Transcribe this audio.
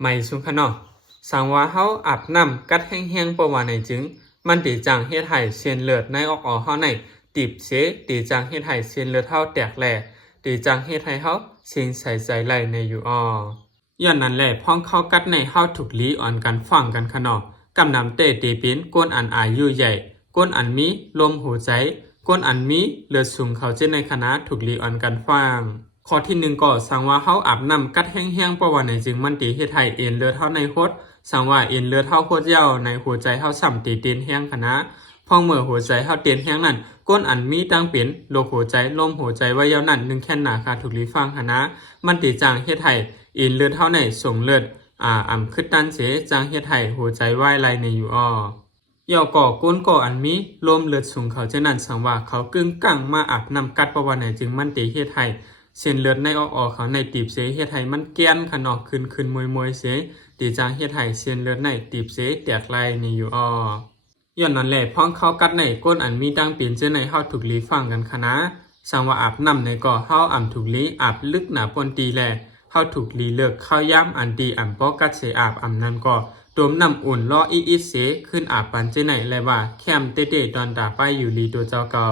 ไม่สุขะเนาะสังว่าเฮาอาบน้ำกัดแห้งๆประว่าไหนจึงมันตีจังเฮ็ดให้เส้นเลือดในออกเฮาในตีบเสตีจังเฮ็ดให้เส้นเลือดเฮาแตกแหลกตีจังเฮ็ดให้เฮาเส้นใสใจไหลในอยู่ย้อนนั้นแหละพ้องเข้ากัดในเฮาถูกลีอ่อนกันฟังกันคะเนาะกำนำเตตีเป็นก้นอันอายุใหญ่ก้นอันมีลมหัวใจก้นอันมีเลือดสูงเขาเจในคณะถูกลีอ่อนกันฟังข้อที่1ก็สังว่าเฮาอาบน้ำกัดแห้งๆประว่าไหนจึงมันตีเฮ็ดให้เอ็นเลือดเฮาในโคตรสังว่าเอ็นเลือดเฮาโคตรยาวในหัวใจเฮาส่ำตีเต้นแห้งคณะพ้องเมื่อหัวใจเฮาเต้นแห้งนั้นก้นอันมีตั้งเป็นโรคหัวใจลมหัวใจไว้ยาวนั้น1แค่นหนาคาถูกลีฟังคณะมันตีจังเฮ็ดให้เอ็นเลือดเฮาในส่งเลือดขึ้นตันเสจังเฮ็ดให้หัวใจวายไหลในอยู่ย่อก่อก้นก่ออันมีลมเลือดสูงเขาจะนั่นสังว่าเขากึ่งกังมาอาบน้ำกัดประวันไหนจึงมันตีเฮ็ดให้เส้นเลือดในเขาในตีบเสเฮ็ดให้มันแก้นขนอกขึ้นมวยเสตีจังเฮ็ดให้เส้นเลือดในตีบเสแตกไหลในอยู่ย้อนนั้นแหละพ้องเขากัดในก้นอันมีดังเป็นเจ้าในเฮาถูกลีฟังกันคณะสังว่าอาบน้ำในก่อเฮาถูกลีอาบลึกหนาปนตีแลเฮาถูกลีเลิกเข้าย่ำอันตีป้อกัดเสอาบนั้นก็ต้มน้ำอุ่นรออีเสขึ้นอาบปันเจไหนเลยว่าแคมเตตอนตาไปอยู่ลีตัวเจ้าเก่า